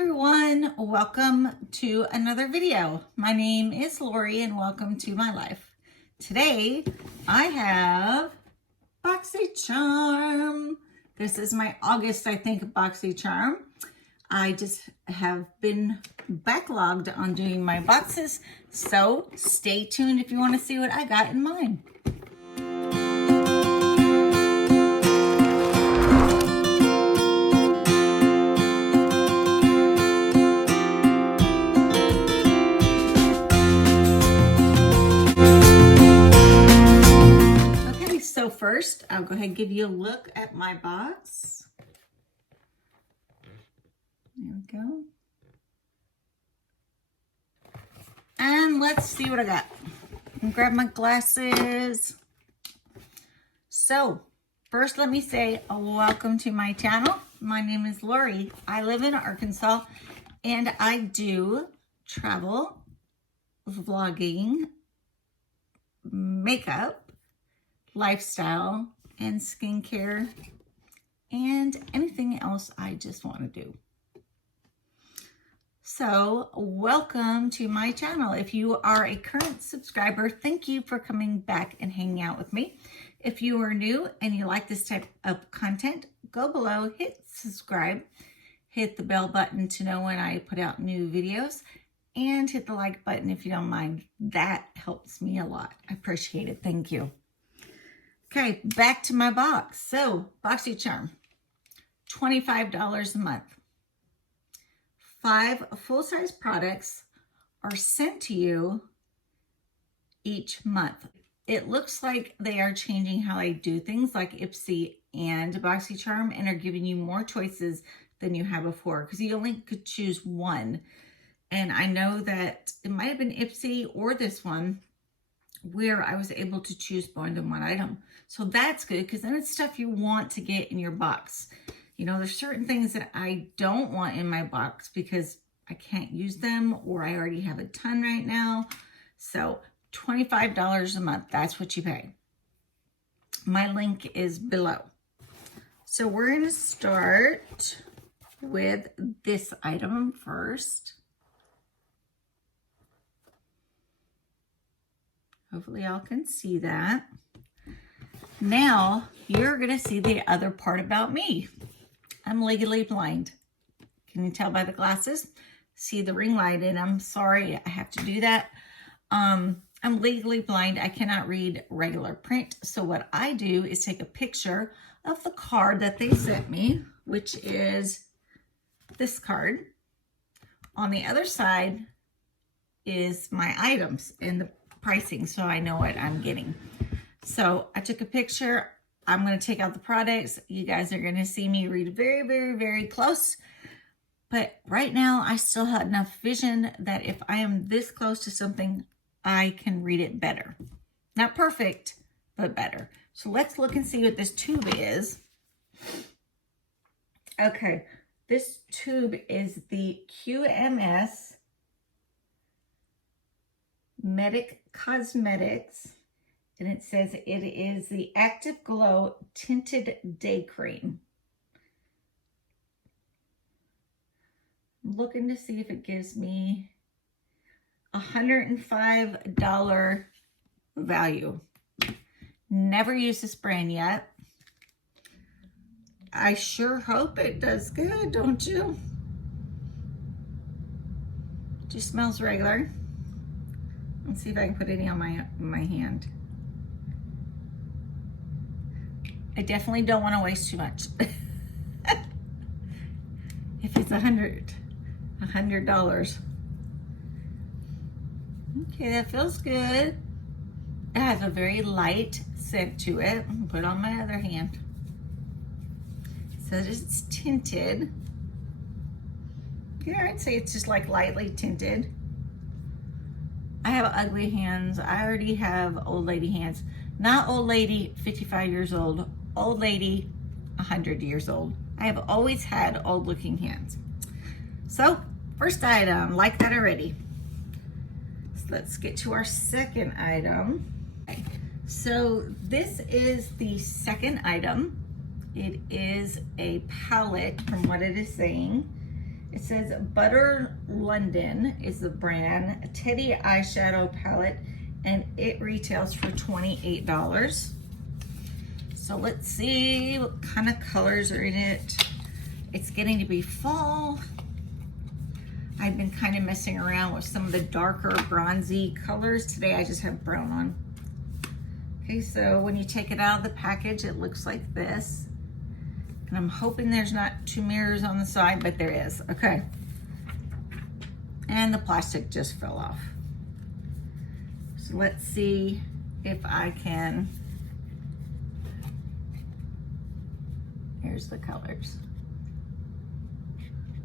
everyone, welcome to another video. My name is Lori and welcome to my life. Today I have BoxyCharm. This is my August, I think, BoxyCharm. I just have been backlogged on doing my boxes, so stay tuned if you want to see what I got in mine. So first, I'll go ahead and give you a look at my box. There we go. And let's see what I got. I'll grab my glasses. So first, let me say welcome to my channel. My name is Lori. I live in Arkansas and I do travel, vlogging, makeup, lifestyle, and skincare, and anything else I just want to do. So welcome to my channel. If you are a current subscriber, thank you for coming back and hanging out with me. If you are new and you like this type of content, go below, hit subscribe, hit the bell button to know when I put out new videos, and hit the like button if you don't mind. That helps me a lot. I appreciate it. Thank you. Okay, back to my box. So, BoxyCharm, $25 a month. 5 full-size products are sent to you each month. It looks like they are changing how I do things like IPSY and BoxyCharm and are giving you more choices than you had before because you only could choose one. And I know that it might have been IPSY or this one where I was able to choose more than one item. So that's good because then it's stuff you want to get in your box. You know, there's certain things that I don't want in my box because I can't use them or I already have a ton right now. So $25 a month, that's what you pay. My link is below. So we're going to start with this item first. Hopefully y'all can see that. Now you're going to see the other part about me. I'm legally blind. Can you tell by the glasses? See the ring light, and I'm sorry I have to do that. I'm legally blind. I cannot read regular print. So what I do is take a picture of the card that they sent me, which is this card. On the other side is my items and the pricing, so I know what I'm getting. So I took a picture. I'm going to take out the products. You guys are going to see me read very, very, very close. But right now, I still have enough vision that if I am this close to something, I can read it better. Not perfect, but better. So let's look and see what this tube is. Okay, this tube is the QMS Medic Cosmetics, and it says it is the Active Glow Tinted Day Cream. I'm looking to see if it gives me $105 value. Never used this brand yet. I sure hope it does good, don't you? Just smells regular. Let's see if I can put any on my hand. I definitely don't want to waste too much. If it's $100. Okay, that feels good. It has a very light scent to it. I'll put it on my other hand. It says it's tinted. Yeah, I'd say it's just like lightly tinted. I have ugly hands. I already have old lady hands. Not old lady 55 years old, old lady 100 years old. I have always had old looking hands. So first item, like that already. So let's get to our second item. Okay. So this is the second item. It is a palette from what it is saying. It says Butter London is the brand, Teddy eyeshadow palette, and it retails for $28. So let's see what kind of colors are in it. It's getting to be fall. I've been kind of messing around with some of the darker bronzy colors. Today I just have brown on. Okay, so when you take it out of the package, it looks like this. And I'm hoping there's not two mirrors on the side, but there is. Okay. And the plastic just fell off. So let's see if I can. Here's the colors.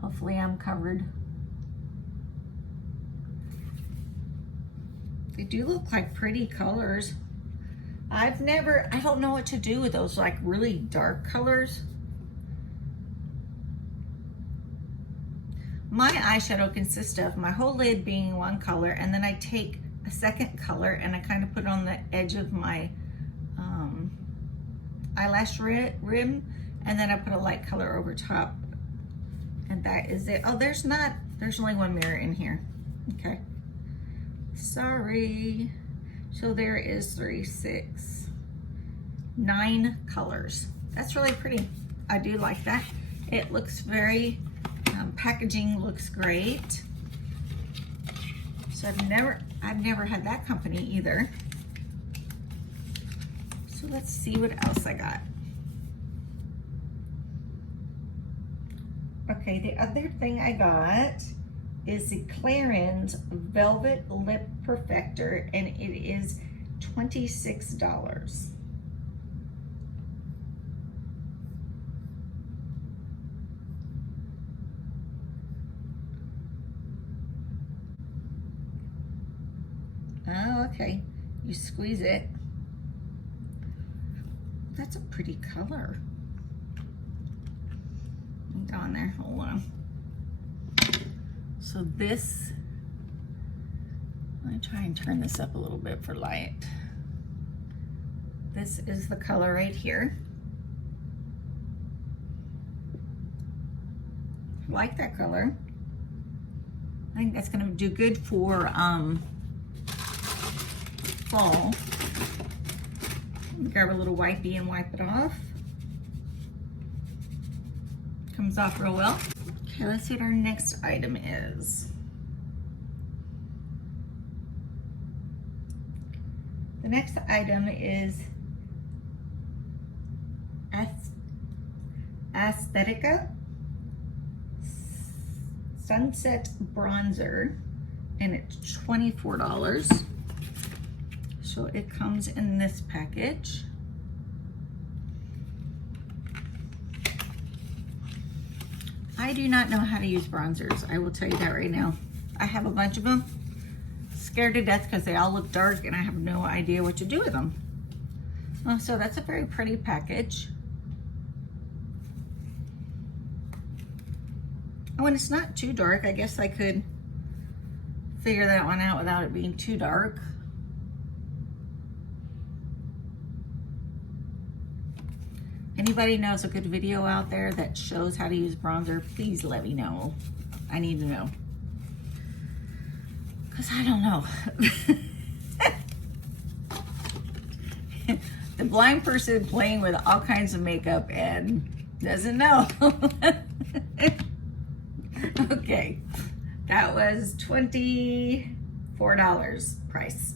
Hopefully I'm covered. They do look like pretty colors. I don't know what to do with those like really dark colors. My eyeshadow consists of my whole lid being one color, and then I take a second color and I kind of put it on the edge of my eyelash rim, and then I put a light color over top, and that is it. Oh, there's only one mirror in here. Okay. Sorry. So there is 3, 6, 9 colors. That's really pretty. I do like that. It looks very, packaging looks great. So I've never had that company either. So let's see what else I got. Okay, the other thing I got is the Clarins Velvet Lip Perfector, and it is $26. Oh, okay. You squeeze it. That's a pretty color. On there, hold on. So this, let me try and turn this up a little bit for light. This is the color right here. I like that color. I think that's gonna do good for fall. Grab a little wipey and wipe it off. Comes off real well. Okay, let's see what our next item is. The next item is Aesthetica Sunset Bronzer, and it's $24. So it comes in this package. I do not know how to use bronzers. I will tell you that right now. I have a bunch of them. Scared to death because they all look dark and I have no idea what to do with them. Oh, so that's a very pretty package. Oh, and it's not too dark. I guess I could figure that one out without it being too dark. Anybody knows a good video out there that shows how to use bronzer, please let me know. I need to know. Because I don't know. The blind person playing with all kinds of makeup and doesn't know. Okay, that was $24 price.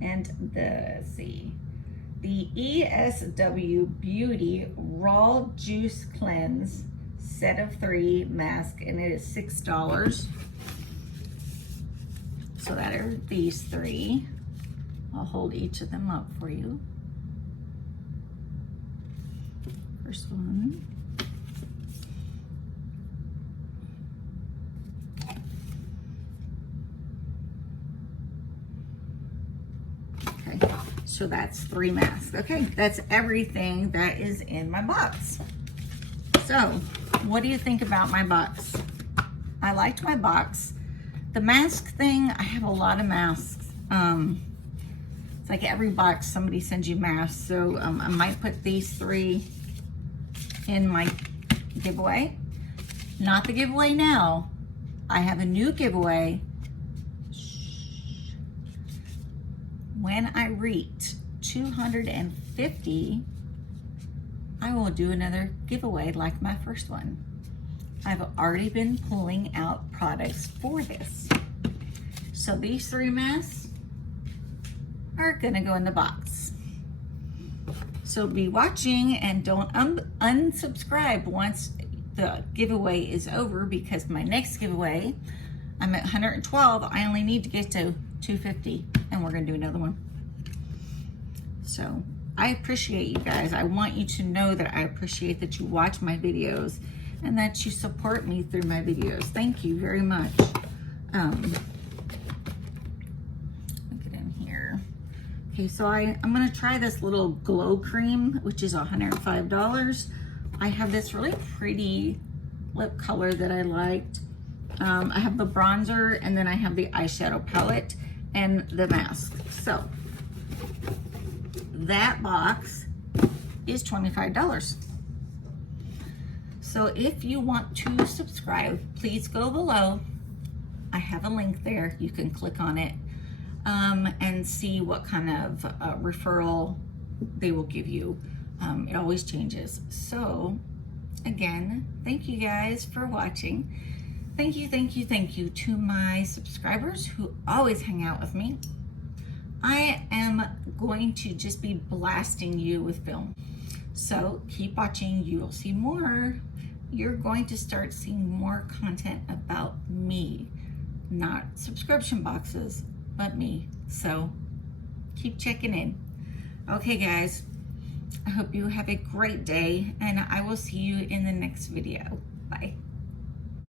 And let's see. The ESW Beauty Raw Juice Cleanse set of 3 mask, and it is $6. So that are these 3. I'll hold each of them up for you. First one. Okay, so that's 3 masks. Okay, that's everything that is in my box. So, what do you think about my box? I liked my box. The mask thing, I have a lot of masks. It's like every box somebody sends you masks. So I might put these 3 in my giveaway. not the giveaway now. I have a new giveaway. When I reach 250, I will do another giveaway like my first one. I've already been pulling out products for this. So these 3 masks are gonna go in the box. So be watching and don't unsubscribe once the giveaway is over, because my next giveaway, I'm at 112. I only need to get to 250 and we're gonna do another one. So I appreciate you guys. I want you to know that I appreciate that you watch my videos and that you support me through my videos. Thank you very much. Let me get in here. Okay, so I'm gonna try this little glow cream, which is $105. I have this really pretty lip color that I liked. I have the bronzer, and then I have the eyeshadow palette and the mask. So that box is $25. So if you want to subscribe, please go below. I have a link there. You can click on it and see what kind of referral they will give you. It always changes. So again, thank you guys for watching. Thank you, thank you, thank you to my subscribers who always hang out with me. I am going to just be blasting you with film. So keep watching, you'll see more. You're going to start seeing more content about me, not subscription boxes, but me. So keep checking in. Okay guys, I hope you have a great day, and I will see you in the next video. Bye.